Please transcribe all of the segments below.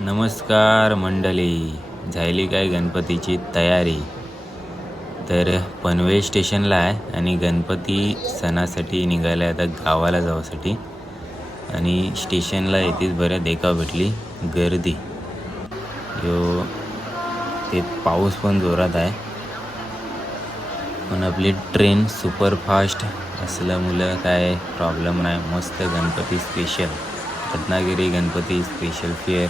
नमस्कार मंडळी. झाली काय गणपतीची तयारी? तर पनवेल स्टेशनला आहे आणि गणपती सणासाठी निघाला आहे आता गावाला जावासाठी. आणि स्टेशनला येथेच बऱ्या देखाव भेटली. गर्दी. यो ते पाऊस पण जोरात आहे. पण आपली ट्रेन सुपरफास्ट असल्यामुळं काय प्रॉब्लेम नाही. मस्त Ganpati special Ratnagiri Ganpati special fair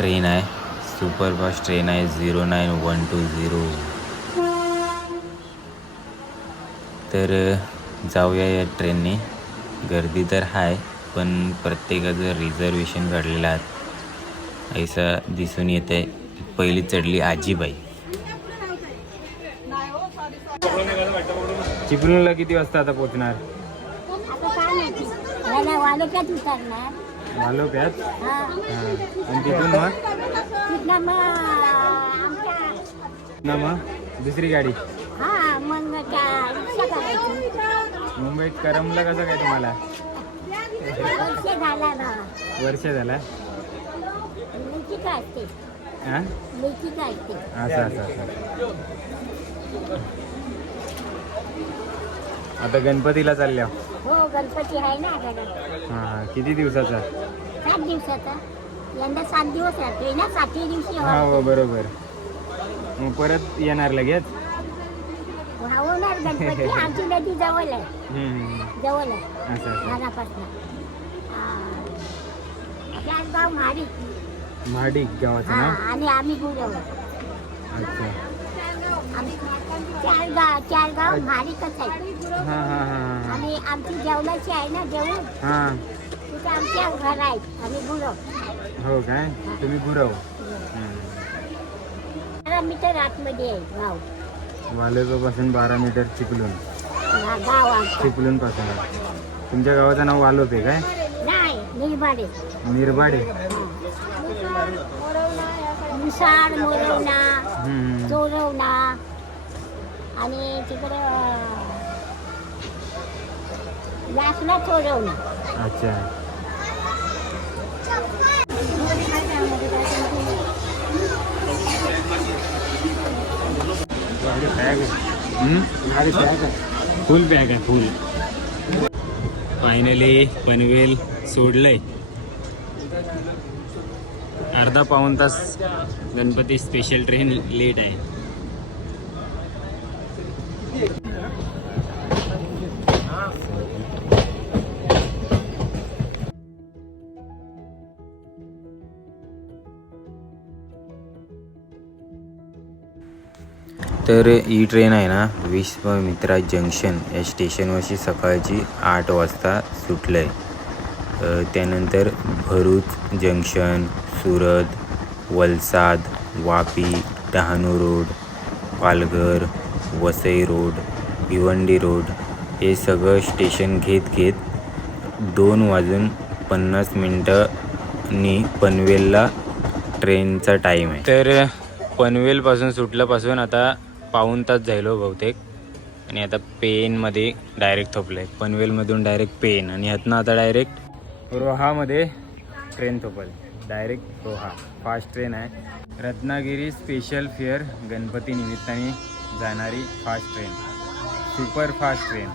train आहे. सुपरफास्ट ट्रेन आहे. Zero nine one two zero. तर जाऊया या ट्रेनने. गर्दी तर आहे पण प्रत्येकाचं रिझर्वेशन काढलेलं आहे. असं दिसून येते पहिली चढली आजीबाई. चिपळूणला किती वाजता आता पोहोचणार? मालोक्यात हा. आणि तिथून मग? ना मग दुसरी गाडी. हा मुंबईत करमलं कसं काय तुम्हाला? वर्ष झाला हां? असं असं असं. आता गणपतीला चालल्या. गणपती आहे ना घरात हां हां. किती दिवसाचा? सात दिवसाचा. यंदा सात दिवस राहतोय ना? सातही दिवशी हा हो बरोबर. मग परत येणार लगेच? वाहवणार गणपती. आमची नदी जवळ आहे. हम्म. जवळ आहे. असं असं. घरापासून. गाव मारी महाडिक गावाचं हा आणि आम्ही गुरव. अच्छा. चार गाव चार गाव मारीकच आहे हां हां हां हां. आणि आमची जेवणाची आहे ना जेवण? हां. तिथे आमच्या घर आहेत. आम्ही गुरव. हो काय? तुम्ही गुरव. बारा मीटर आतमध्ये आहे गाव. वालोपासून बारा मीटर चिपलून हा, गाव आमचं. चिपलून पासून तुमच्या गावाचं नाव वालोप आहे काय? नाही निर्माडे निरबाडे. मुसाड मोरवणा हम्म. चोरवणा. आणि तिकडं लासला चोरवणा अच्छा. फुल बॅग आहे. फुल फायनली पनवेल सोडलंय. अर्धा पाऊण तास गणपती स्पेशल ट्रेन लेट आहे. तर ही ट्रेन आहे ना विश्वमित्रा जंक्शन या स्टेशनवरची सकाळची आठ वाजता सुटलं आहे त्यानंतर Bharuch junction Surat Valsad Vapi Dahanu road Palghar Vasai road Bhiwandi road हे सगळं स्टेशन घेत घेत दोन वाजून पन्नास मिनटांनी पनवेलला ट्रेनचा टाईम आहे. तर पनवेलपासून सुटल्यापासून आता पाऊण तास झालो बहुतेक. आणि आता पेनमध्ये डायरेक्ट थोपलं आहे पनवेलमधून डायरेक्ट पेन आणि ह्यातनं आता डायरेक्ट रोहामध्ये ट्रेन थोपल डायरेक्ट रोहा. फास्ट ट्रेन आहे. रत्नागिरी स्पेशल फेअर गणपती निमित्ताने जाणारी fast train super fast train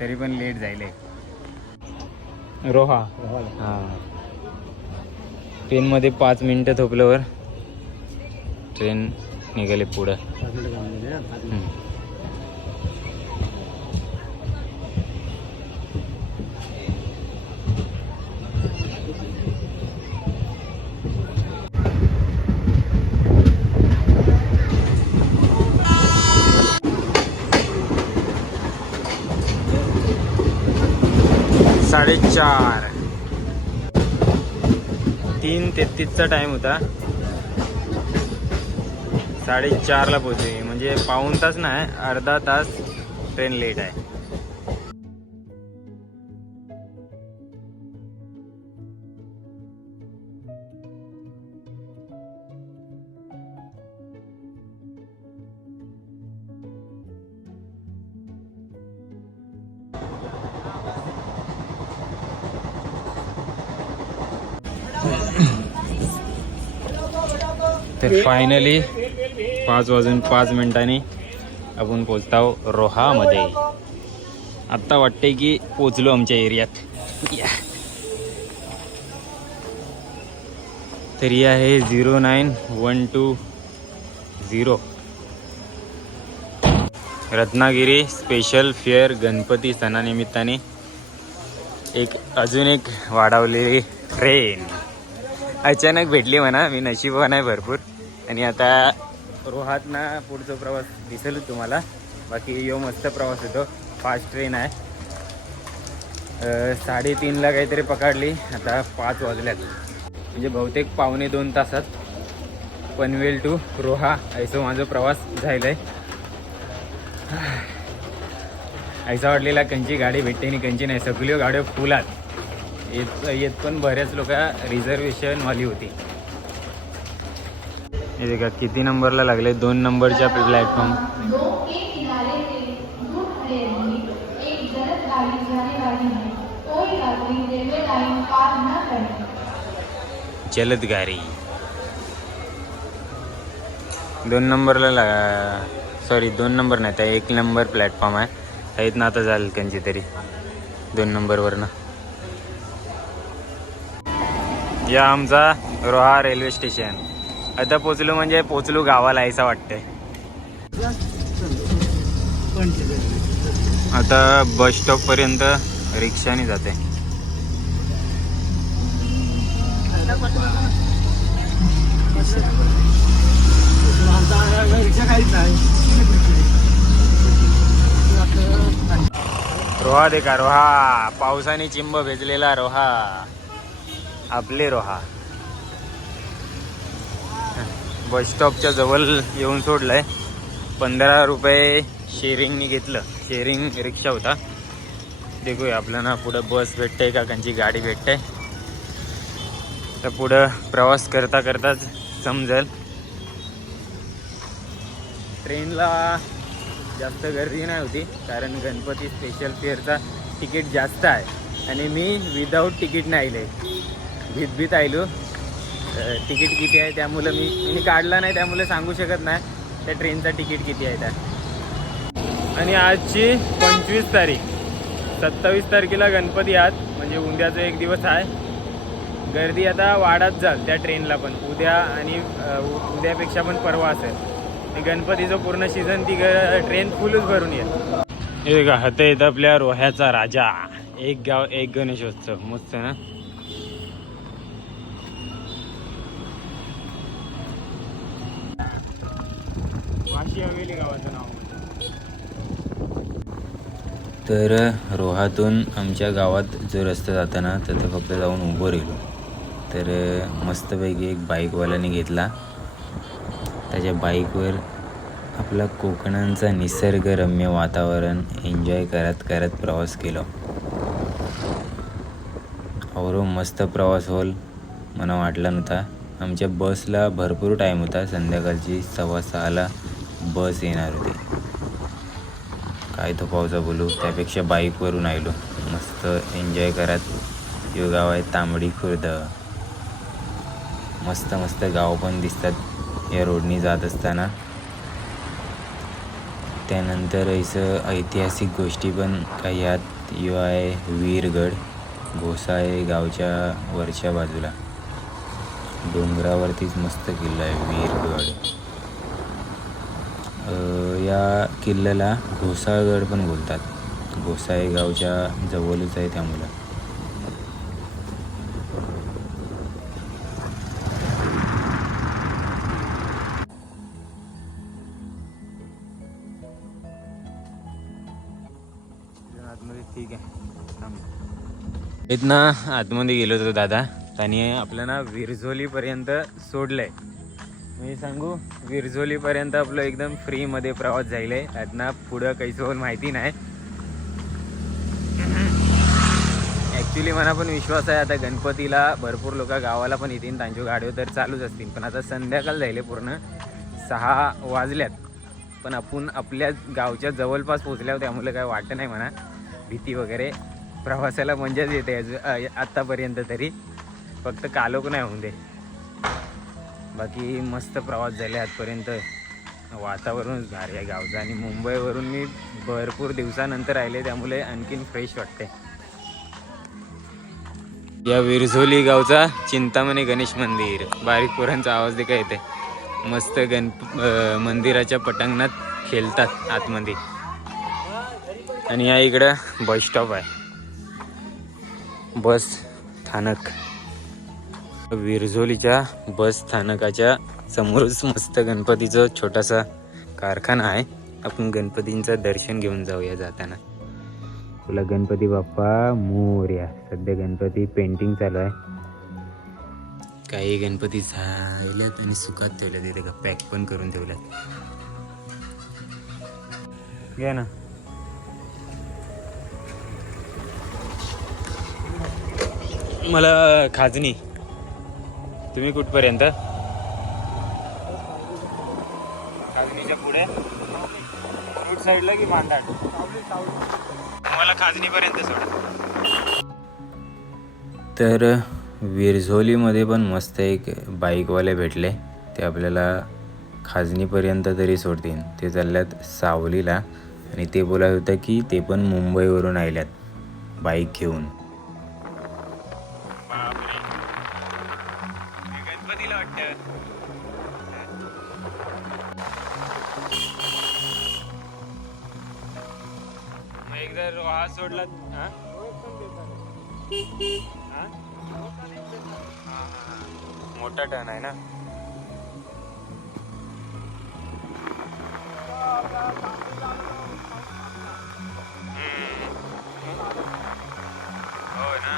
तरी पण लेट जाईल रोहा. हां. ट्रेनमध्ये पाच मिनटं थोपल्यावर ट्रेन निघाले पुढं. साडेचार. तीन तेहतीसचा टाइम होता. साडेचारला पोचली म्हणजे पाऊन तास नाही अर्धा तास ट्रेन लेट आहे. तर फायनली पाच वाजून पाच मिनिटांनी आपण पोचताव रोहामध्ये. आत्ता वाटते की पोचलो आमच्या एरियात. या. तरी आहे zero nine one two zero. Ratnagiri special fair Ganpati सणानिमित्ताने एक अजून एक वाढवलेली ट्रेन अचानक भेटली म्हणा मी नशीबवान आहे भरपूर. आणि आता रोहात ना पुढचा प्रवास दिसेलच तुम्हाला. बाकी यो मस्त प्रवास होतो. फास्ट ट्रेन आहे. साडेतीनला काहीतरी पकडली. आता पाच वाजल्यात. म्हणजे बहुतेक पावणे दोन तासात. पनवेल टू रोहा ऐसं माझा प्रवास झाला आहे ऐसा वाटलेला कंची गाडी भेटते आणि कंची नाही. सगळी गाड्या फुलात येत येत पण बऱ्याच लोक रिझर्वेशनवाली होती. हे देखा किती नंबरला लागले? दोन नंबरच्या प्लॅटफॉर्म जलद गाड़ी दोन नंबरला लागा सॉरी दोन नंबर नाही त्या एक नंबर प्लॅटफॉर्म आहे. आहेत ना आता जाईल त्यांची तरी. दोन नंबरवरनं. या आमचा रोहा रेल्वे स्टेशन. आता पोचलो म्हणजे पोचलो गावाला यायचं वाटतंय. आता बस स्टॉप पर्यंत रिक्षाने जाते. रोहा देखा रोहा. पावसाने चिंब भेजलेला रोहा. आपले रोहा. बस स्टॉपच्या जवळ येऊन सोडलंय. पंधरा रुपये शेअरिंगनी घेतलं. शेअरिंग रिक्षा होता. देखूया आपल्याला पुढं बस भेटते का? त्यांची गाडी भेटते तर पुढं प्रवास करता करताच समजेल. ट्रेनला जास्त गर्दी नाही होती कारण गणपती स्पेशल फेअरचा तिकीट जास्त आहे. आणि मी विदाऊट तिकीट नाही आले. भीत भीत आयलो. तिकीट किती आहे त्यामुळं मी मी काढला नाही त्यामुळे सांगू शकत नाही. त्या ट्रेनचा तिकीट किती आहे त्या. आणि आजची पंचवीस तारीख. सत्तावीस तारखेला गणपती आत म्हणजे उद्याचा एक दिवस आहे. गर्दी आता वाढत जाल त्या ट्रेनला पण. उद्या आणि उद्यापेक्षा पण परवा असेल. आणि गणपतीचं पूर्ण सीझन ती ग- ट्रेन फुलच भरून येईल. हे हत हात येत आपल्या रोह्याचा राजा. एक गाव एक गणेशोत्सव. मस्त ना? हवेली गावाचं नाव. तर रोहातून आमच्या गावात जो रस्ता जाताना तिथं फक्त जाऊन उभं राहिलो. तर मस्तपैकी एक बाईकवाल्याने घेतला. त्याच्या बाईकवर आपला कोकणांचा निसर्गरम्य वातावरण एन्जॉय करत करत प्रवास केलो. और मस्त प्रवास होल मला वाटला नव्हता. आमच्या बसला भरपूर टाईम होता. संध्याकाळची सव्वा सहाला बस येणार होती. काय तो पावसा बोलू त्यापेक्षा बाईकवरून आलो मस्त एन्जॉय करत. यो गाव आहे तांबडी खुर्द. मस्त मस्त गाव पण दिसतात. या रोडनी जात असताना. त्यानंतर असं ऐतिहासिक गोष्टी पण काही यात. यो आहे वीरगड. आहे गावच्या वरच्या बाजूला. डोंगरावरतीच मस्त किल्ला आहे वीरगड. या किल्ल्याला घोसाळगड पण बोलतात. घोसाळे गावच्या जवळच आहे त्यामुळं आतमध्ये ठीक आहे. इथनं आतमध्ये गेलो होतो दादा. त्याने आपल्याला विरझोलीपर्यंत सोडलंय. मी सांगू विरझोलीपर्यंत आपलं एकदम फ्रीमध्ये प्रवास जाईल आहे त्यातनं पुढं काहीच होईल माहिती नाही. ॲक्च्युली मला पण विश्वास आहे आता गणपतीला भरपूर लोक गावाला पण येतील. त्यांच्या गाड्यो तर चालूच असतील. पण आता संध्याकाळ जायले पूर्ण. सहा वाजल्यात. पण आपण आपल्या गावच्या जवळपास पोचल्यावर त्यामुळे काय वाटत नाही म्हणा. भीती वगैरे. प्रवासाला मजाच येते अजून आत्तापर्यंत तरी. फक्त कालोक नाही होऊन दे. बाकी मस्त प्रवास झाले आजपर्यंत. वातावरणच भारी आहे गावचं आणि मुंबईवरून मी भरपूर दिवसानंतर आले त्यामुळे आणखीन फ्रेश वाटते या विरझोली गावचा चिंतामणी गणेश मंदिर. बारीक पोरांचा आवाज देखा येते. मस्त गण मंदिराच्या पटांगणात खेळतात आतमध्ये. आणि या इकडं बस स्टॉप आहे. बस स्थानक. विरझोलीच्या बस स्थानकाच्या समोरच मस्त गणपतीचं छोटासा कारखाना आहे. आपण गणपतींचं दर्शन घेऊन जाऊया जाताना. तुला गणपती बाप्पा मोर्या. सध्या गणपती पेंटिंग चालू आहे. काही गणपती झाल्यात आणि सुकात ठेवल्यात. तिथे का पॅक पण करून ठेवल्यात. घ्या ना. मला खाजणी. तुम्ही कुठपर्यंत? खाजणीच्या पुढे. रूट साईडला की मांडाड मला खाजणीपर्यंत सोडा. तर विरझोलीमध्ये पण मस्त एक बाईकवाले भेटले. ते आपल्याला खाजणीपर्यंत तरी सोडतील. ते चालल्यात सावलीला आणि ते बोलत होतं की ते पण मुंबईवरून आल्यात बाईक घेऊन. गणपतीला वाटतं मग एकदा रोहा सोडला हा? हा? हा, हा. मोठा टन आहे ना हो ना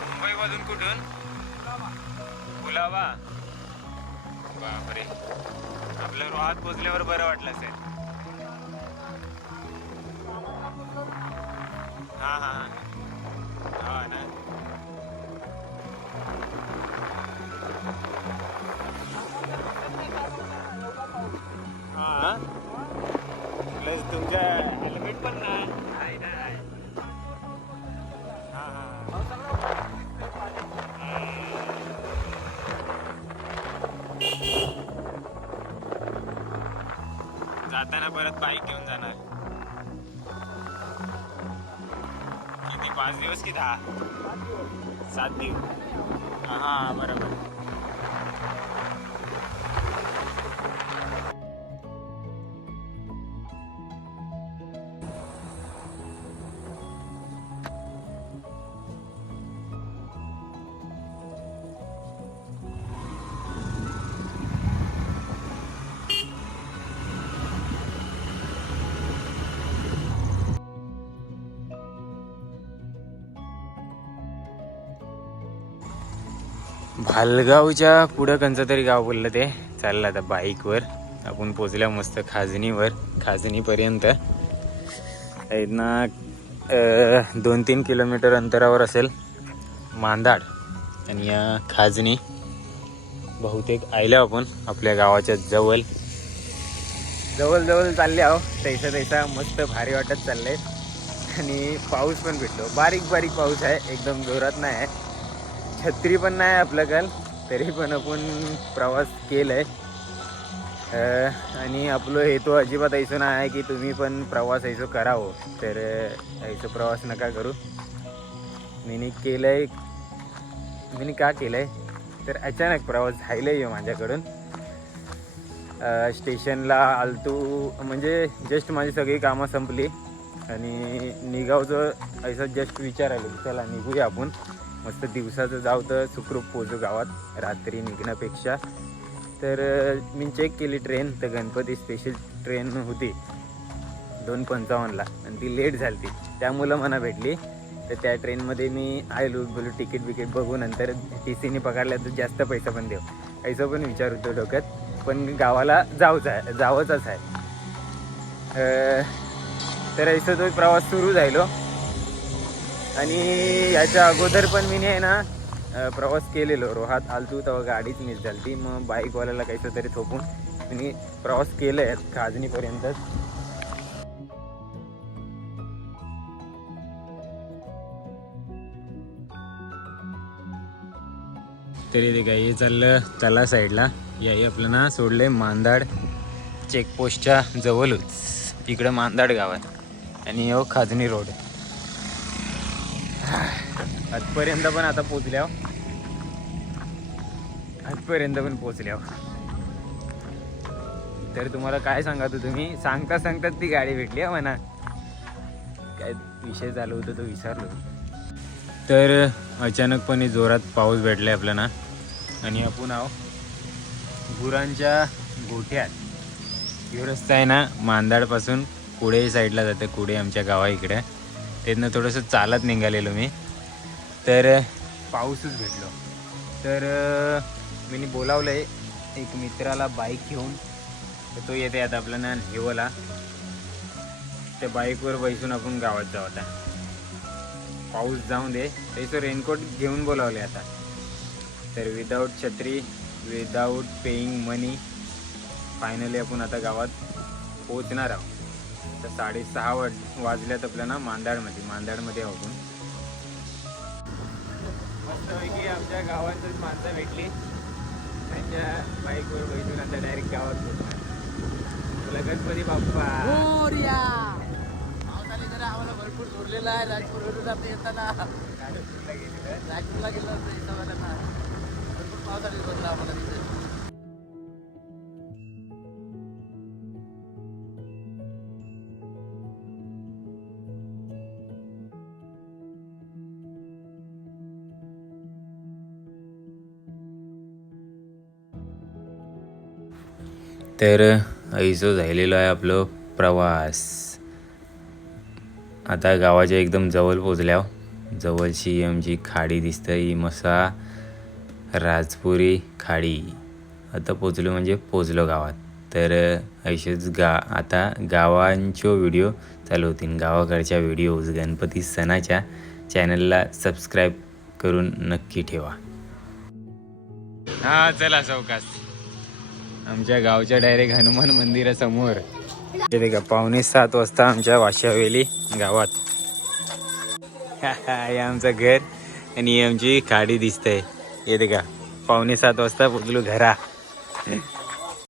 मुंबई मधून कुठून कुलाबा बापरे. आपल्या रोहात पोचल्यावर बरं वाटलं असेल. हां हां हा. परत बाईक घेऊन जाणार. किती? पाच दिवस की दहा? सात दिवस. हा बरोबर. भालगावच्या पुढं कोणचं तरी गाव बोललं ते. चाललं आता बाईकवर. आपण पोचल्या मस्त खाजणीवर. खाजणीपर्यंत. ना दोन तीन किलोमीटर अंतरावर असेल मांदाड आणि या खाजणी. बहुतेक आयल्या आपण आपल्या गावाच्या जवळ. जवळ जवळ चालले आहो. तैसा तैसा मस्त भारी वाटत चाललंय. आणि पाऊस पण भेटतो. बारीक बारीक पाऊस आहे. एकदम जोरात नाही आहे. छत्री पण नाही आपल्याकडं तरी पण आपण प्रवास केलाय. आहे आणि आपलं हेतू अजिबात ऐसो नाही आहे की तुम्ही पण प्रवास ऐसो करावं. तर अं, ऐसो प्रवास नका करू. मी केलंय मी का केलंय? तर अचानक प्रवास झालेला आहे माझ्याकडून. स्टेशनला आलतू. म्हणजे जस्ट माझी सगळी कामं संपली. आणि निघावचं असं जस्ट विचार आलो. चला निघूया आपण. मस्त दिवसाचं जाऊ तर सुखरूप पोचू गावात रात्री निघण्यापेक्षा. तर मी चेक केली ट्रेन तर गणपती स्पेशल ट्रेन होती. दोन पंचावन्नला. आणि ती लेट झाली त्यामुळं मला भेटली. तर त्या ट्रेनमध्ये मी आयलो बोलू तिकीट बिकीट बघू नंतर टी सीने पकडल्या तर जास्त पैसा पण देऊ. ऐसं पण विचार होतो डोक्यात. पण गावाला जाऊच आहे जावंच आहे. तर ऐसा तो प्रवास सुरू झालो आणि याच्या अगोदर पण मी आहे ना प्रवास केलेलो. रोहात आलतू तेव्हा गाडीच मिस झाली ती मग बाईकवाल्याला काहीतरी तरी थोपून मी प्रवास केलाय खाजणीपर्यंत. तरी ते काय चाललं तला साईडला. याही आपलं ना सोडले मांदाड चेकपोस्टच्या जवळच. इकडं मांदाड गावात आणि हो खाजणी रोड आजपर्यंत पण आता पोचल्या आजपर्यंत पण पोचल्या तर तुम्हाला काय सांगा तो तुम्ही? सांगता सांगताच ती गाडी भेटली आहे म्हणा. काय विषय चालू होतो तो विसरलो. तर अचानकपणे जोरात पाऊस भेटला भेटलाय आपल्याला. आणि आपण आहो गुरांच्या गोठ्यात. हे रस्ता आहे ना मांदाडपासून कुडे साईडला जातं कुडे आमच्या गावा इकडे तिथनं थोडंसं चालत निघालेलो मी. तर पाऊसच भेटलो. तर मी बोलावलं आहे एक मित्राला बाईक घेऊन. तर तो येते आता आपल्याला हेवला त्या बाईकवर बैसून आपण गावात जाऊ आता. पाऊस जाऊन दे. त्याचं रेनकोट घेऊन बोलावले आता. तर विदाऊट छत्री विदाऊट पेईंग मनी फायनली आपण आता गावात पोचणार आहोत. तर साडेसहा वाज वाजल्यात आपल्याला मांदाडमध्ये. मांदाडमध्ये आपण. मस्तपैकी आमच्या गावातच माणसं भेटली. त्यांच्या बाईकवर बैठून आता डायरेक्ट गावात तुला गणपती बाप्पा. पावसाने जरा आम्हाला भरपूर जोडलेला आहे. राजपूरवरून आपण येताना. राजपूरला गेलो असतो येताना भरपूर पावसाने जोडला आम्हाला तिथे. तर ऐसो झालेलो आहे आपलं प्रवास. आता गावाच्या एकदम जवळ पोचल्या हो. जवळची आमची खाडी दिसतं ही मसा राजपुरी खाडी. आता पोचलो म्हणजे पोचलो गावात. तर असेच गा आता गावांचे व्हिडिओ चालू होतील. गावाकडच्या व्हिडिओज गणपती सणाच्या चॅनलला सबस्क्राईब करून नक्की ठेवा. हा चला सवकास आमच्या गावच्या डायरेक्ट हनुमान मंदिरासमोर. येते का पावणे सात वाजता आमच्या वाशावेली गावात. हे आमचं घर आणि आमची खाडी दिसतंय. येते का पावणे सात वाजता पोचलो घरा.